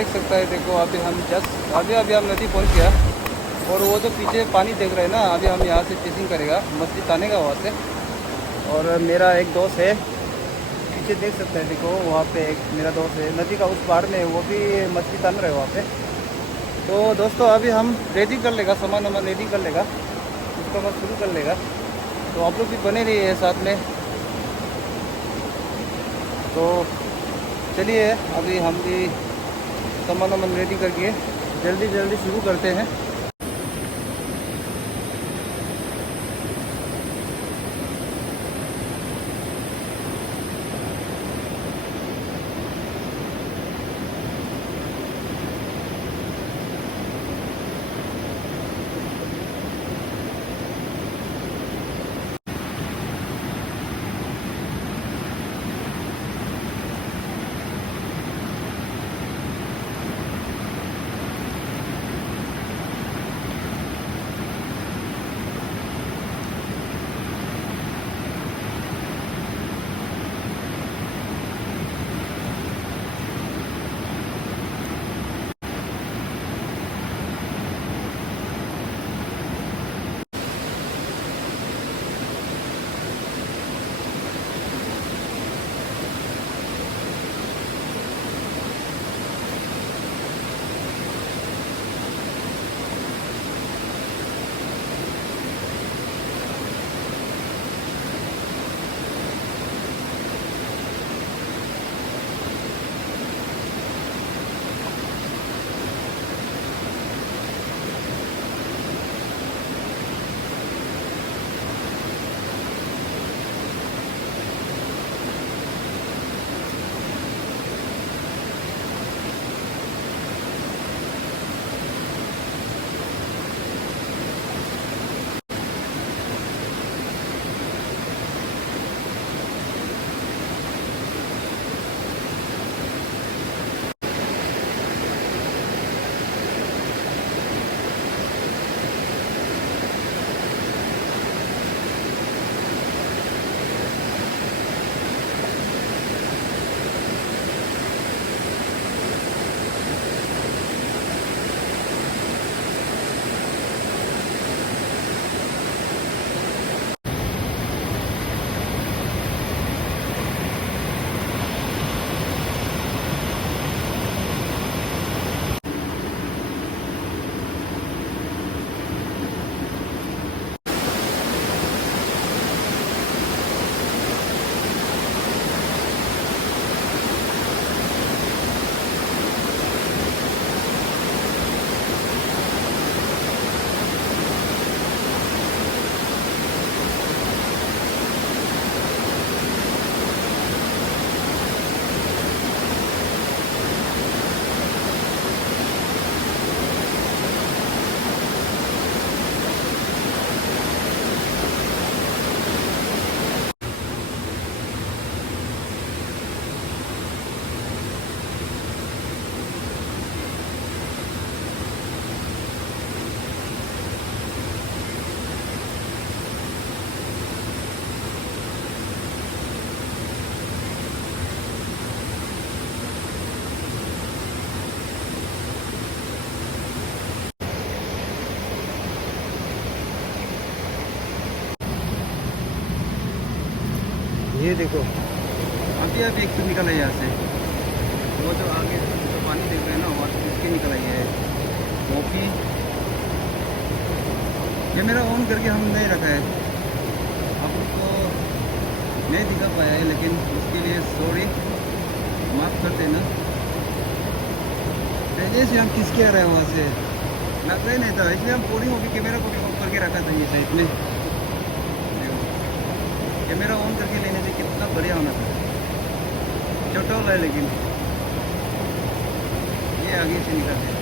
देख सकता है। देखो अभी हम जस्ट अभी अभी हम नदी पहुंच गया, और वो जो पीछे पानी देख रहे हैं ना, अभी हम यहाँ से फिशिंग करेगा, मछली तानेगा वहाँ से। और मेरा एक दोस्त है पीछे देख सकते हैं, देखो वहाँ पे एक मेरा दोस्त है नदी का उस पार में, वो भी मछली तान रहे वहाँ पे। तो दोस्तों अभी हम रेडी कर लेगा, सामान वामान रेडी कर लेगा, उसका बाद शुरू कर लेगा। तो आप लोग भी बने रहिए साथ में। तो चलिए अभी हम भी सामान वामान रेडी करके जल्दी जल्दी शुरू करते हैं। ये देखो अभी अभी एक तो निकल है यहाँ से, वो जो आगे जो पानी देख रहे हैं ना, वहाँ से इसके निकल आई है वो भी। ये मेरा ऑन करके हम नहीं रखा है, आप लोग को नहीं दिखा पाया है, लेकिन उसके लिए सॉरी, माफ़ करते ना। पहले से हम किसके आ रहे हैं वहाँ से, लगता ही नहीं था, इसलिए हम कोडिंग होकर कैमरा को भी ऑफ करके रखा था ये साइड में। कैमरा ऑन करके लेने से कितना बढ़िया होना था, छोटा वाला है लेकिन ये आगे से निकलते हैं।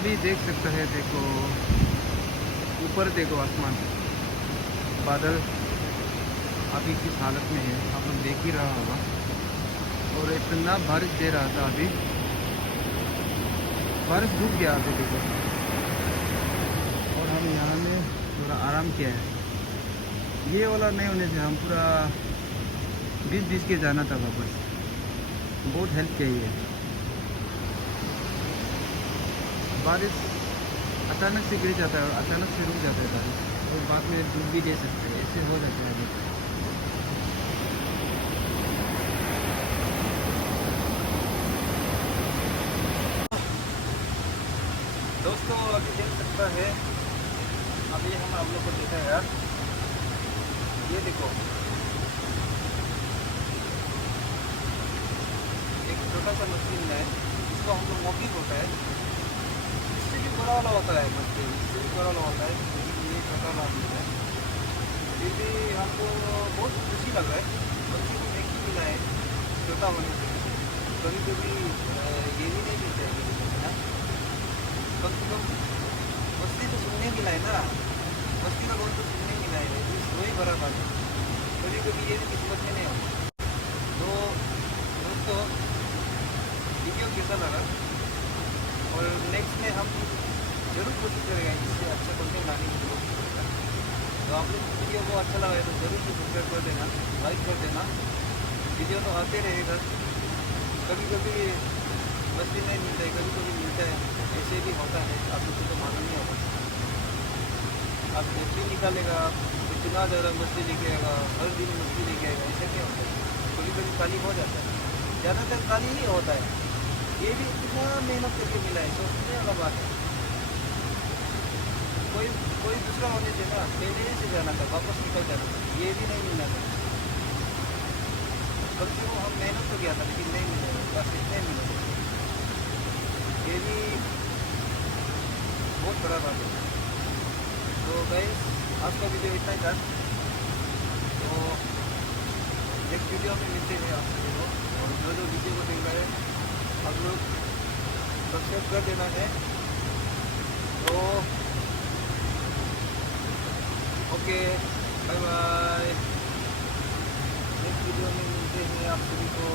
अभी देख सकते हैं, देखो ऊपर देखो आसमान, बादल अभी किस हालत में है आप लोग देख ही रहा होगा। और इतना बारिश दे रहा था, अभी बारिश रुक गया अभी देखो। और हम यहाँ में थोड़ा आराम किया है, ये वाला नहीं होने से हम पूरा बीच के जाना था वापस, बहुत हेल्प चाहिए। बारिश अचानक से गिर जाता है और अचानक से रुक जाता है बारिश, और बाद में डूब भी दे सकते हैं, ऐसे हो जाता है अभी। दोस्तों अभी देख सकता है, अभी हम आप लोग को देखा है यार, ये देखो एक छोटा सा मशीन है, इसको हम लोग मॉकिंग होता है, इससे भी बड़ा वाला होता है मछली, इससे भी बड़ा वाला होता है, लेकिन ये छोटा वाला है। फिर भी हमको बहुत खुशी लग रहा है मछली को देख के मिला है, छोटा होने से कभी कभी ये भी नहीं मिलता है, कम से कम मछली तो सुनने मिला है ना, मछली का बोल तो सुनने मिला है, वही बड़ा बात है। कभी कभी ये भी किस्मत में नहीं होता। तो दोस्तों वीडियो कैसा लगा, और नेक्स्ट में हम जरूर कोशिश करेंगे इससे अच्छा कंटेंट लाने की कोशिश करेगा। तो आप लोग वीडियो को अच्छा लगा है तो ज़रूर से सब्सक्राइब कर देना, लाइक कर देना। वीडियो तो आते रहेगा, कभी कभी मछली नहीं मिलता है, कभी कभी मिलता है, ऐसे भी होता है, आप लोग को तो मालूम नहीं होगा। आप मछली निकालेगा, इतना ज़्यादा मछली लेके आएगा, हर दिन मछली लेके आएगा, ऐसा क्या होता है? कभी कभी खाली हो जाता है, ज़्यादातर खाली ही होता है। ये भी इतना मेहनत करके मिला है, सोचने वाला बात है। कोई कोई दूसरा होने से ना पहले से जाना था, वापस निकल जाना था, ये भी नहीं मिलना था। कम से कम हम मेहनत तो किया था, लेकिन नहीं मिला, बस इतने मिले, ये भी बहुत बड़ा बात है। तो गाइस आज का वीडियो इतना ही था, तो नेक्स्ट वीडियो में मिलते हैं आप सभी को। और जो वीडियो को देख रहे हैं आप लोग सब्सक्राइब कर देना है। तो okay, bye bye, next video में मिलते हैं आप सभी को।